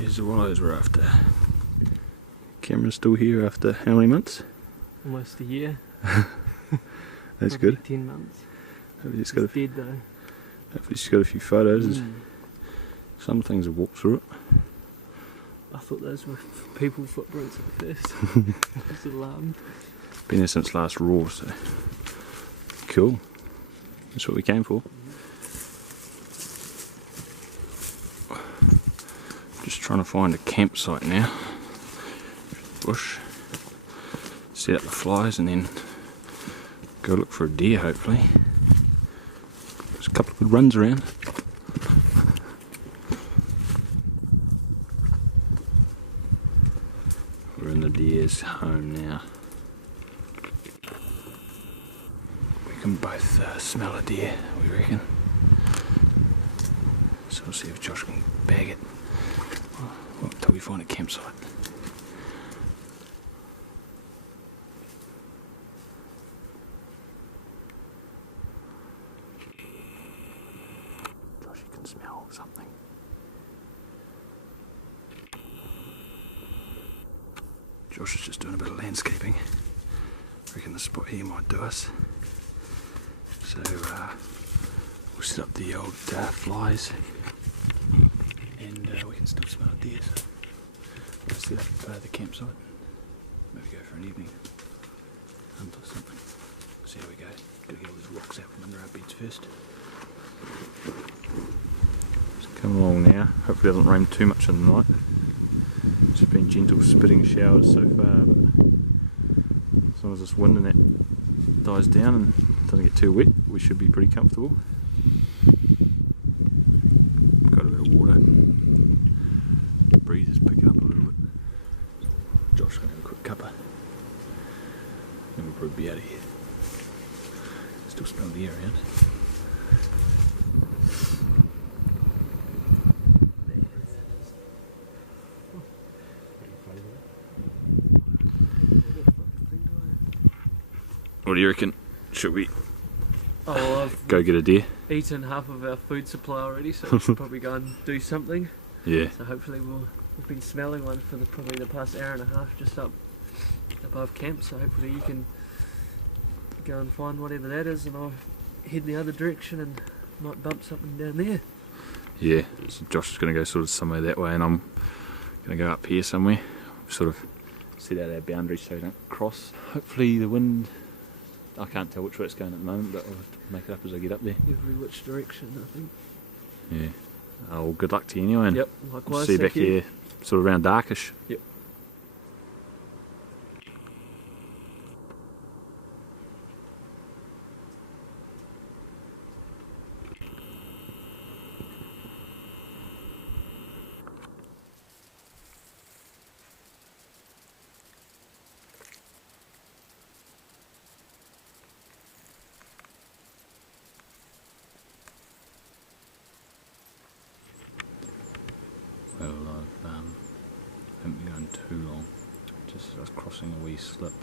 Here's the wallows we're after. Camera's still here after how many months? Almost a year. That's Probably good. 10 months. Hopefully It's dead though. Hopefully she's got a few photos. Some things have walked through it. I thought those were people footprints at first. I was alarmed. Been there since last Raw, so cool. That's what we came for. Just trying to find a campsite now. Bush. Set up the flies and then go look for a deer, hopefully. There's a couple of good runs around. We're in the deer's home now. We can both smell a deer, we reckon. So we'll see if Josh can bag it until we find a campsite. Josh, you can smell something. Josh is just doing a bit of landscaping. I reckon the spot here might do us. So we'll set up the old flies and we can still smell deer. So we'll set up the campsite. Maybe go for an evening hunt or something. See how we go. Gotta get all these rocks out from under our beds first. Just coming along now. Hopefully it doesn't rain too much in the night. It's just been gentle spitting showers so far, but as long as this wind and that dies down and doesn't get too wet, we should be pretty comfortable. Got a bit of water. The breeze is picking up a little bit. Josh's going to have a quick cuppa. Then we'll probably be out of here. Still smell the air around. What do you reckon? Should we go get a deer? Eaten half of our food supply already, so we should probably go and do something. Yeah. So hopefully we've been smelling one for probably the past hour and a half just up above camp, so hopefully you can go and find whatever that is and I'll head the other direction and might bump something down there. Yeah, so Josh is going to go sort of somewhere that way and I'm going to go up here somewhere. Sort of set out our boundaries so we don't cross. Hopefully the wind, I can't tell which way it's going at the moment, but I'll have to make it up as I get up there. Every which direction, I think. Yeah. Oh, well, good luck to you anyway. And yep, likewise. we'll see you back here sort of around darkish. Yep. Well, I haven't been going too long. Just I was crossing a wee slip.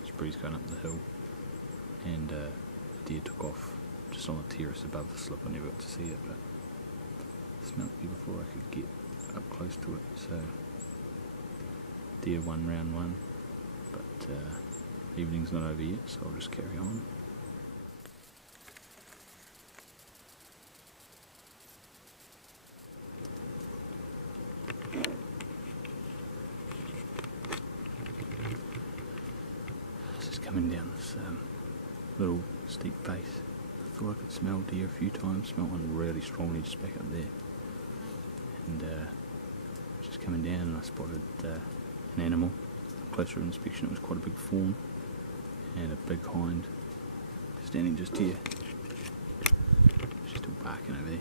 This breeze going up the hill, and a deer took off just on the terrace above the slip. I never got to see it, but I smelled it before I could get up close to it. So deer won round one, but evening's not over yet, so I'll just carry on. Coming down this little steep face. I thought I could smell deer a few times, smelled one really strongly just back up there. And just coming down and I spotted an animal. Closer inspection, it was quite a big fawn and a big hind standing just here. She's still barking over there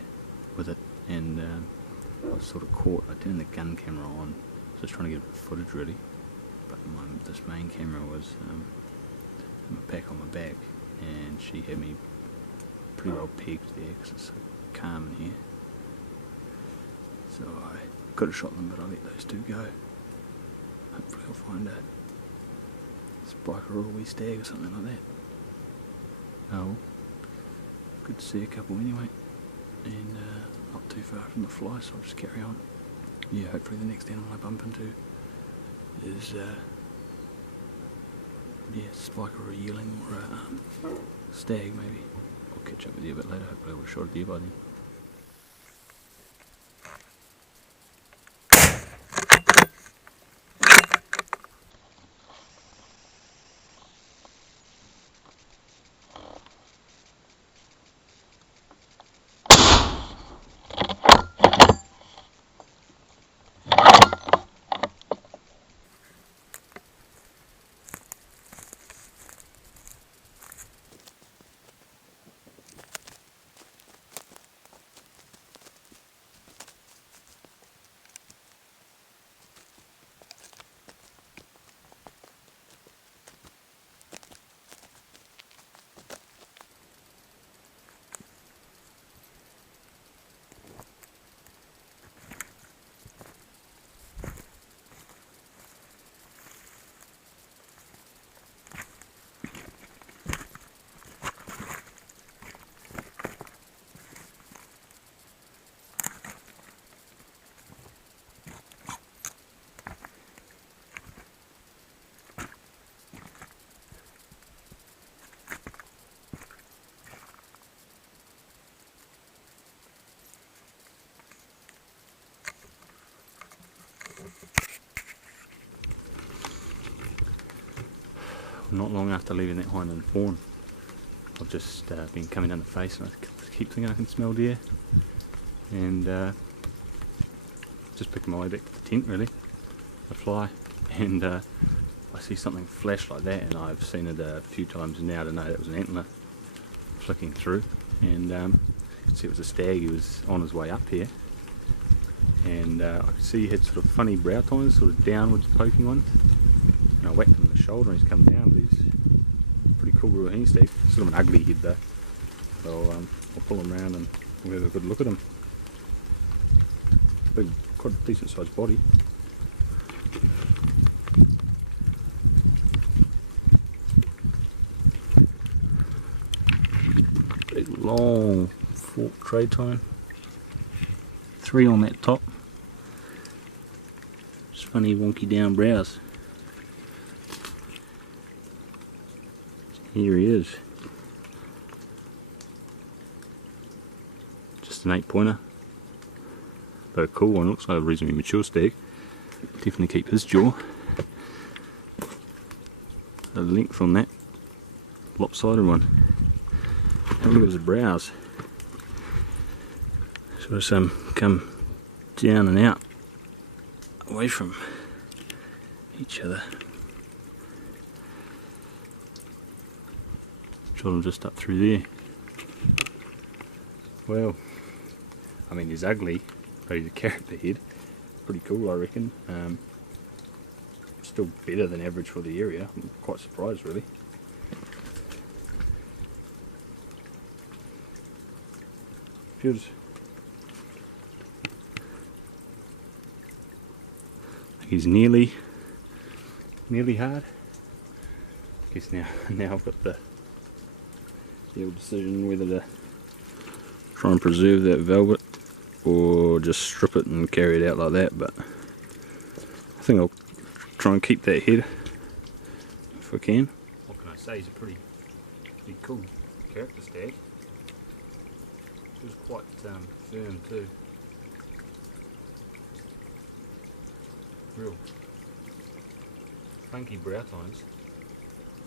with it, and I was sort of caught. I turned the gun camera on, so I was trying to get a bit of footage really, but this main camera was my pack on my back, and she had me pretty well pegged there because it's so calm in here. So I could have shot them, but I let those two go. Hopefully I'll find a spiker or a wee stag or something like that. Oh well, good to see a couple anyway, and not too far from the fly, so I'll just carry on. yeah, hopefully the next animal I bump into is yeah, spike or a yearling or a stag maybe. I'll catch up with you a bit later, hopefully I will have shot a deer by then. Not long after leaving that hind and fawn, I've just been coming down the face and I keep thinking I can smell deer, and just picking my way back to the tent really, a fly, and I see something flash like that, and I've seen it a few times now to know that it was an antler flicking through, and you could see it was a stag. He was on his way up here, and I could see he had sort of funny brow tines, sort of downwards poking ones. And I whacked him in the shoulder and he's come down, but he's a pretty cool Ruahine stag. Sort of an ugly head though. So I'll pull him around and we'll have a good look at him. Big, quite a decent sized body. Big long forked trade tine. 3 on that top. Just funny wonky down brows. Here he is. Just an 8-pointer. But a cool one, looks like a reasonably mature stag. Definitely keep his jaw. The length on that lopsided one. Have a look at his brows. Sort of some come down and out away from each other. Shot him just up through there. Well, I mean he's ugly, but he's a character head. Pretty cool I reckon. Still better than average for the area. I'm quite surprised really. Feels he's nearly hard. I guess now I've got the old decision whether to try and preserve that velvet or just strip it and carry it out like that, but I think I'll try and keep that head if I can. What can I say, he's a pretty cool character stag. He was quite firm too. Real funky brow tines.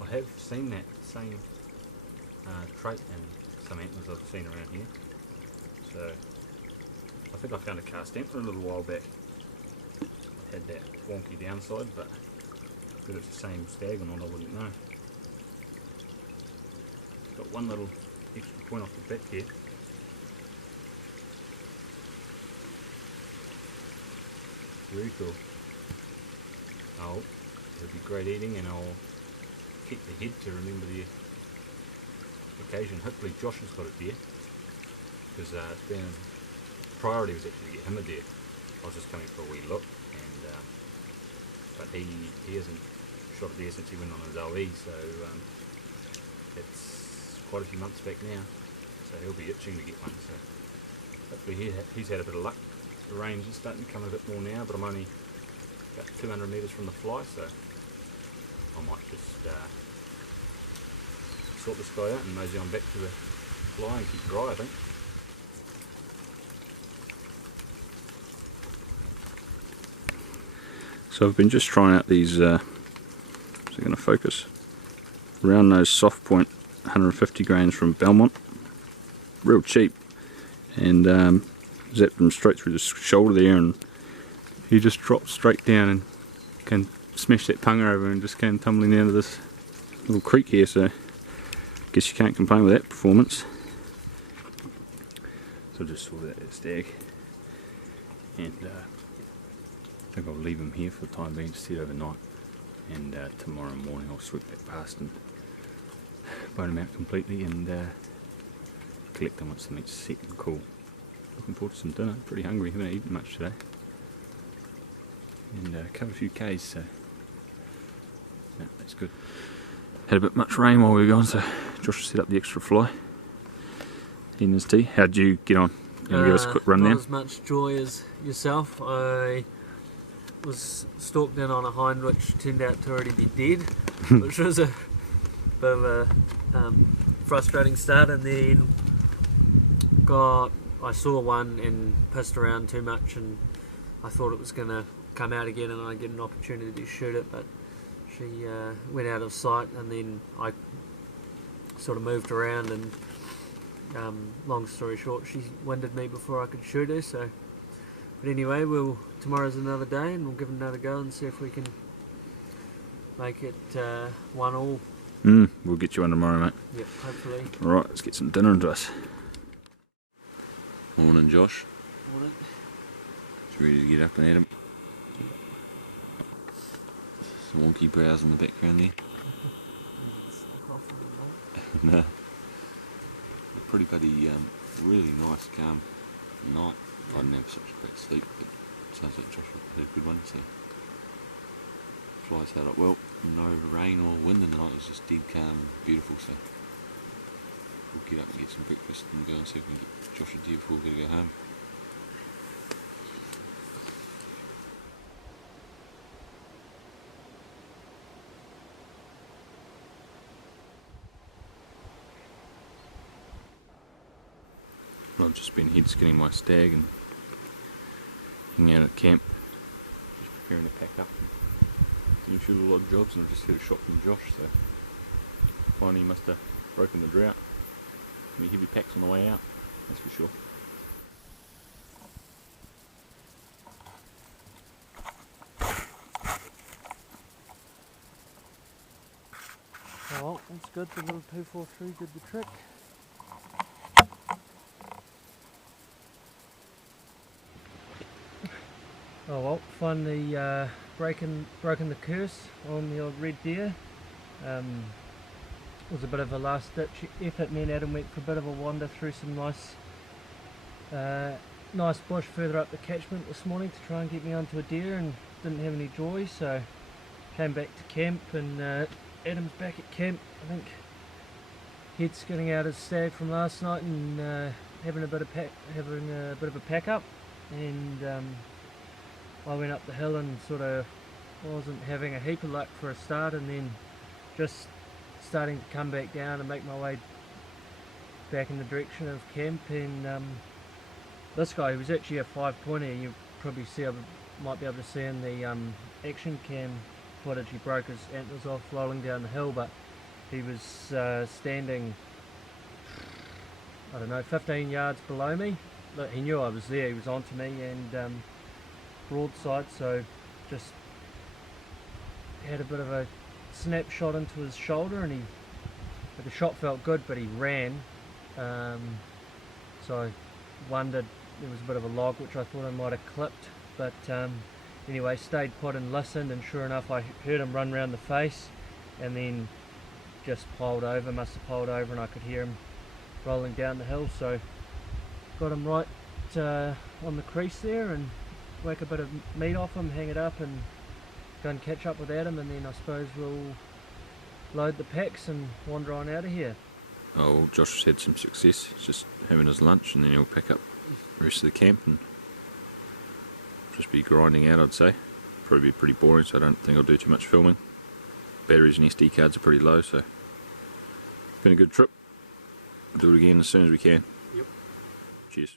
I have seen that same trait in some antlers I've seen around here. So I think I found a cast antler a little while back. It had that wonky downside, but whether it's the same stag or not I wouldn't know. Got one little extra point off the back here. Very cool. Oh, it'll be great eating, and I'll keep the head to remember the occasion. Hopefully Josh has got it there, because it's been priority was actually to get him a deer. I was just coming for a wee look, and but he hasn't shot a deer since he went on his OE, so it's quite a few months back now, so he'll be itching to get one. So hopefully he's had a bit of luck The range is starting to come a bit more now, but I'm only about 200 metres from the fly, so I might just sort this guy out and mosey on back to the fly and keep dry, I think. So I've been just trying out these, is it going to focus? Round nose soft point 150 grains from Belmont, real cheap, and zapped him straight through the shoulder there, and he just dropped straight down and can smash that punga over and just came tumbling down to this little creek here, so I guess you can't complain with that performance. So I just sorted out that stag, and I think I'll leave him here for the time being to sit overnight, and tomorrow morning I'll sweep back past and bone him out completely and collect them once the meat's set and cool. Looking forward to some dinner, pretty hungry, haven't eaten much today. And covered a few Ks, so yeah, that's good. Had a bit much rain while we were gone, so Josh set up the extra fly. Eating his tea. How'd you get on? You want to give us a quick rundown? Not as much joy as yourself. I was stalked in on a hind which turned out to already be dead, which was a bit of a frustrating start, and then I saw one and pissed around too much, and I thought it was going to come out again and I'd get an opportunity to shoot it, but she went out of sight, and then I sort of moved around, and long story short, she winded me before I could shoot her. So, but anyway, tomorrow's another day and we'll give it another go and see if we can make it 1-1. We'll get you on tomorrow, mate. Yep, hopefully. Alright, let's get some dinner into us. Morning, Josh. Morning. Just ready to get up and at him. Some wonky brows in the background there. No. Pretty bloody, really nice, calm night. I didn't have such a great sleep, but it sounds like Josh had a good one, so flies held up well. No rain or wind in the night, it was just dead calm and beautiful, so we'll get up and get some breakfast and go and see if we can get Josh a deer before we go home. I've just been head skinning my stag and hanging out at camp, just preparing to pack up and do a few little odd jobs, and I've just had a shot from Josh, so finally he must have broken the drought. Any heavy packs on the way out, that's for sure. Oh well, that's good, the little 243 did the trick. Oh well, finally broken the curse on the old red deer. It was a bit of a last ditch effort. Me and Adam went for a bit of a wander through some nice bush further up the catchment this morning to try and get me onto a deer, and didn't have any joy, so came back to camp, and Adam's back at camp, I think head skinning out his stag from last night and having a bit of a pack up, and I went up the hill and sort of wasn't having a heap of luck for a start, and then just starting to come back down and make my way back in the direction of camp. And this guy, he was actually a 5-pointer. You probably might be able to see in the action cam footage, he broke his antlers off rolling down the hill, but he was standing, I don't know, 15 yards below me. Look, he knew I was there, he was onto me, and broadside, so just had a bit of a snapshot into his shoulder, and the shot felt good, but he ran, so I wondered, there was a bit of a log which I thought I might have clipped, but anyway, stayed put and listened, and sure enough I heard him run round the face and then just must have piled over, and I could hear him rolling down the hill, so got him right on the crease there, and whack a bit of meat off him, hang it up, and go and catch up with Adam, and then I suppose we'll load the packs and wander on out of here. Oh, well, Josh has had some success. He's just having his lunch, and then he'll pick up the rest of the camp and just be grinding out, I'd say. Probably be pretty boring, so I don't think I'll do too much filming. Batteries and SD cards are pretty low, so been a good trip. We'll do it again as soon as we can. Yep. Cheers.